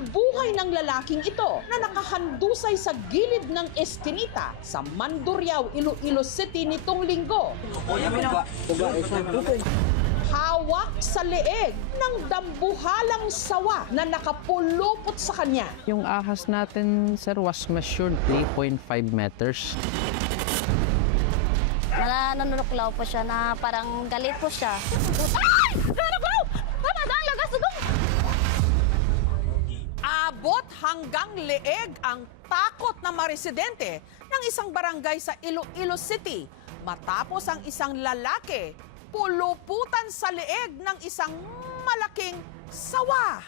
ang buhay ng lalaking ito na nakahandusay sa gilid ng eskinita sa Mandurriao, Iloilo City nitong linggo. Hawak sa leeg ng dambuhalang sawa na nakapulupot sa kanya. Yung ahas natin, sir, was measured 3.5 meters. Nanunuklaw po siya na parang galit po siya. Ay! Nanunuklaw! Tama na, lagas ito! Abot hanggang leeg ang takot na mga residente ng isang barangay sa Iloilo City matapos ang isang lalaki puluputan sa leeg ng isang malaking sawa.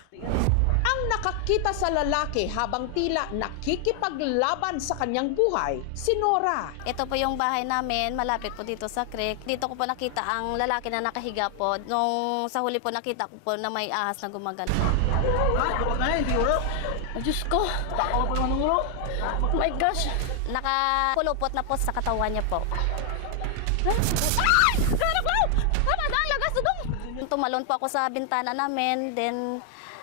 Ang nakakita sa lalaki habang tila nakikipaglaban sa kanyang buhay, si Nora. Ito po yung bahay namin, malapit po dito sa creek. Dito ko po nakita ang lalaki na nakahiga po. Nung sa huli po nakita ko po na may ahas na gumagano. Diyos ko! Oh my gosh! Nakapulupot na po sa katawan niya po. Ay! Ano po? Tama na, lagas ito! Tumalon po ako sa bintana namin, then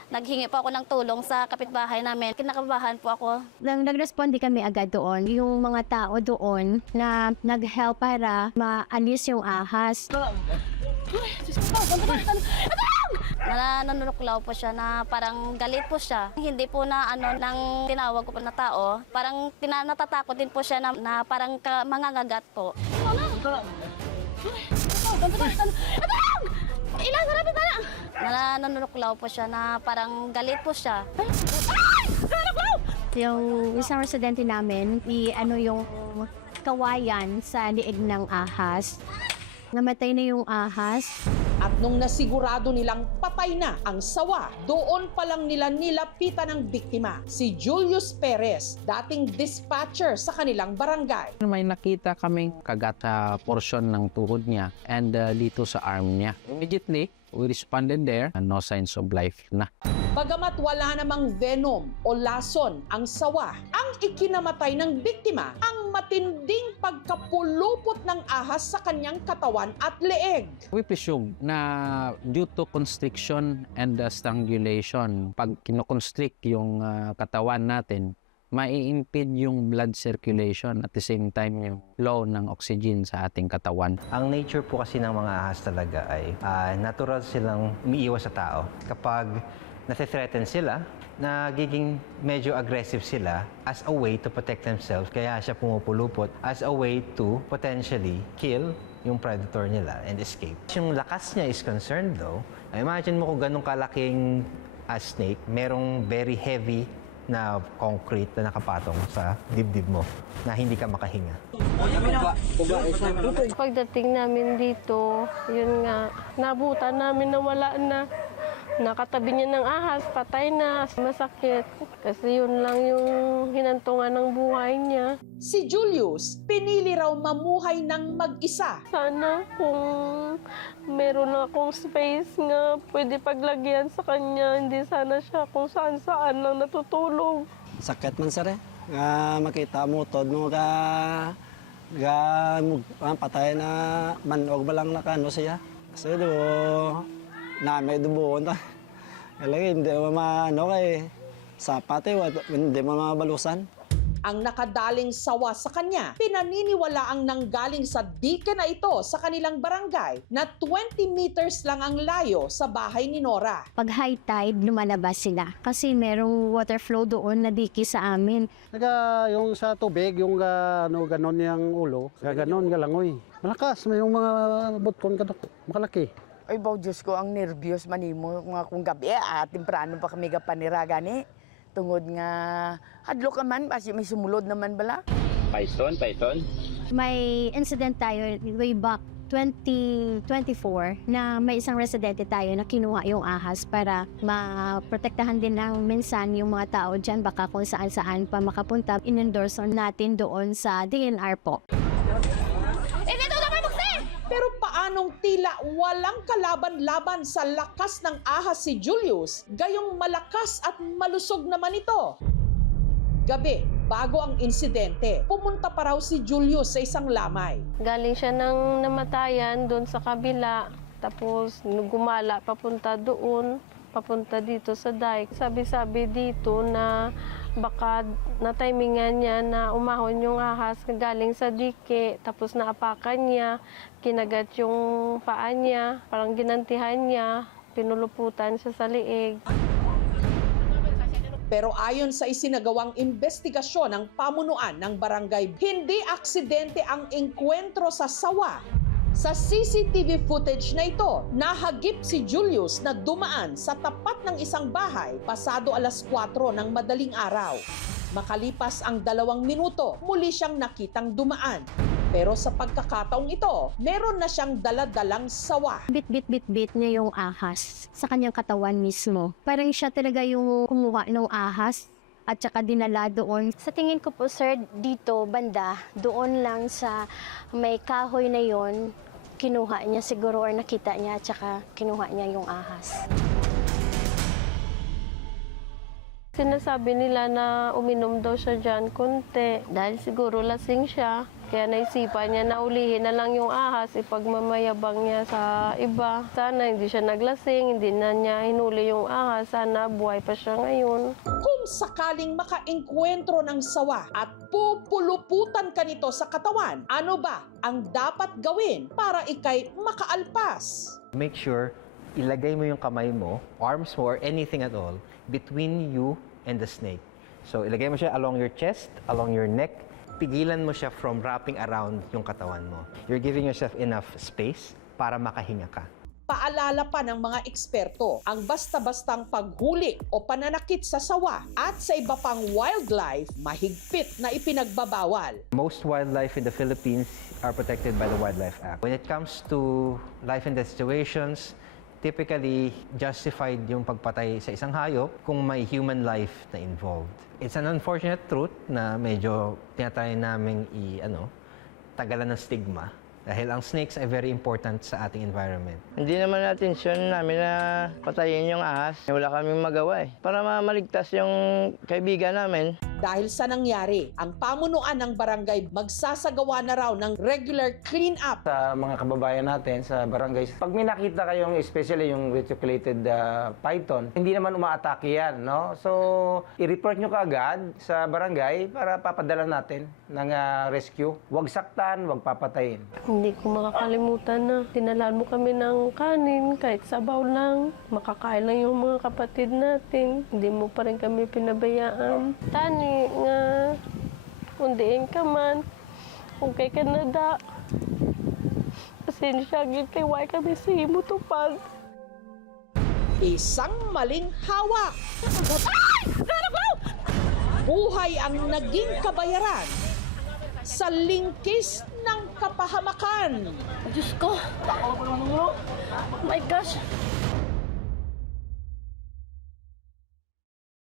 naghingi po ako ng tulong sa kapitbahay namin. Kinakabahan po ako. Nag-responde kami agad doon. Yung mga tao doon na nag-help para maalis yung ahas. Nanunuklaw po siya na parang galit po siya. Hindi po na nang tinawag ko po na tao. Parang natatakot din po siya na parang mangangagat po. Ilan sa rapid na nanunuklaw po siya na parang galit po siya. Yung isang residente namin, yung kawayan sa liig ng ahas. Namatay na yung ahas. At nung nasigurado nilang patay na ang sawa, doon pa lang nila nilapitan ng biktima, si Julius Perez, dating dispatcher sa kanilang barangay. May nakita kaming kagat sa portion ng tuhod niya and dito sa arm niya. Immediately, we responded there and no signs of life na. Bagamat wala namang venom o lason ang sawa, ang ikinamatay ng biktima ang matinding pagkapulupot ng ahas sa kanyang katawan at leeg. We presume na due to constriction and strangulation, pag kinoconstrict yung katawan natin, mai-impede yung blood circulation at the same time yung flow ng oxygen sa ating katawan. Ang nature po kasi ng mga ahas talaga ay natural silang umiiwas sa tao. Kapag nasi-threaten sila, nagiging medyo aggressive sila as a way to protect themselves. Kaya siya pumupulupot as a way to potentially kill yung predator nila and escape. Yung lakas niya is concerned though, imagine mo kung ganun kalaking snake, merong very heavy na concrete na nakapatong sa dibdib mo na hindi ka makahinga. Pagdating namin dito, yun nga, nabutan namin na wala na. Nakatabi niya ng ahas, patay na, masakit. Kasi yun lang yung hinantungan ng buhay niya. Si Julius, pinili raw mamuhay ng mag-isa. Sana kung meron akong space nga, pwede paglagyan sa kanya. Hindi sana siya kung saan-saan lang natutulog. Sakit man sir eh. Makita mo tod mo patay na manog ba lang nakano siya. Kasi nami dubuon ta. Kaya hindi kay sapat hindi mabalusan. Ang nakadaling sawa sa kanya, pinaniniwalaang nanggaling sa dike na ito sa kanilang barangay na 20 meters lang ang layo sa bahay ni Nora. Pag high tide, lumalabas sila. Kasi merong water flow doon na diki sa amin. Yung sa tubig, yung ganon yung ulo, ganon galangoy. Malakas, may yung mga butkon makalaki. Ay, Diyos ko, ang nervyos manimo nga kung gabi, temprano pa kami paniraga ni. Tungod nga, hadlo ka man, kasi may sumulod naman bala. Python? May incident tayo way back 2024 na may isang residente tayo na kinuha yung ahas para maprotektahan din ng minsan yung mga tao dyan, baka kung saan-saan pa makapunta. In-endorse natin doon sa DNR po. Pero paanong tila walang kalaban-laban sa lakas ng ahas si Julius, gayong malakas at malusog naman ito? Gabi, bago ang insidente, pumunta pa raw si Julius sa isang lamay. Galing siya ng namatayan doon sa kabila. Tapos gumala papunta doon. papunta dito sa dike. Sabi-sabi dito na baka na-timingan niya na umahon yung ahas galing sa dike, tapos naapakan niya, kinagat yung paa niya, parang ginantihan niya, pinuluputan siya sa liig. Pero ayon sa isinagawang investigasyon ng pamunuan ng barangay, hindi aksidente ang engkwentro sa sawa. Sa CCTV footage na ito, nahagip si Julius na dumaan sa tapat ng isang bahay pasado alas 4 ng madaling araw. Makalipas ang 2 minuto, muli siyang nakitang dumaan. Pero sa pagkakataong ito, meron na siyang daladalang sawa. Bit niya yung ahas sa kanyang katawan mismo. Parang siya talaga yung kumuha ng ahas at saka dinala doon. Sa tingin ko po, sir, dito, banda, doon lang sa may kahoy na yon, kinuha niya siguro or nakita niya at saka kinuha niya yung ahas. Sinasabi nila na uminom daw siya dyan konti dahil siguro lasing siya. Kaya naisipan niya na ulihin na lang yung ahas, ipagmamayabang niya sa iba. Sana hindi siya naglasing, hindi na niya hinuli yung ahas. Sana buhay pa siya ngayon. Kung sakaling makaengkwentro ng sawa at pupuluputan ka nito sa katawan, ano ba ang dapat gawin para ikay makaalpas? Make sure ilagay mo yung kamay mo, arms mo, or anything at all between you and the snake. So ilagay mo siya along your chest, along your neck. Pigilan mo siya from wrapping around yung katawan mo. You're giving yourself enough space para makahinga ka. Paalala pa ng mga eksperto, ang basta-bastang paghuli o pananakit sa sawa at sa iba pang wildlife, mahigpit na ipinagbabawal. Most wildlife in the Philippines are protected by the Wildlife Act. When it comes to life and death situations, typically justified yung pagpatay sa isang hayop kung may human life na involved. It's an unfortunate truth na medyo tinatry naming tagalan ng stigma dahil ang snakes ay very important sa ating environment. Hindi naman natin sure namin na patayin yung ahas. Wala kaming magawa eh. Para maligtas yung kaibigan namin. Dahil sa nangyari, ang pamunuan ng barangay magsasagawa na raw ng regular clean-up. Sa mga kababayan natin sa barangay, pag may nakita kayong especially yung reticulated python, hindi naman umaatake yan, no? So, i-report nyo kaagad sa barangay para papadala natin ng rescue. Huwag saktan, huwag papatayin. Hindi ko makakalimutan na dinalaan mo kami ng kanin, kahit sabaw lang. Makakain lang yung mga kapatid natin. Hindi mo pa rin kami pinabayaan. Tani nga, undiin ka man. Kung kay Canada, pasensya, kay why kami sihimo tupad. Isang maling hawak. Buhay ang naging kabayaran sa lingkis ng kapahamakan. Diyos ko! Oh my gosh!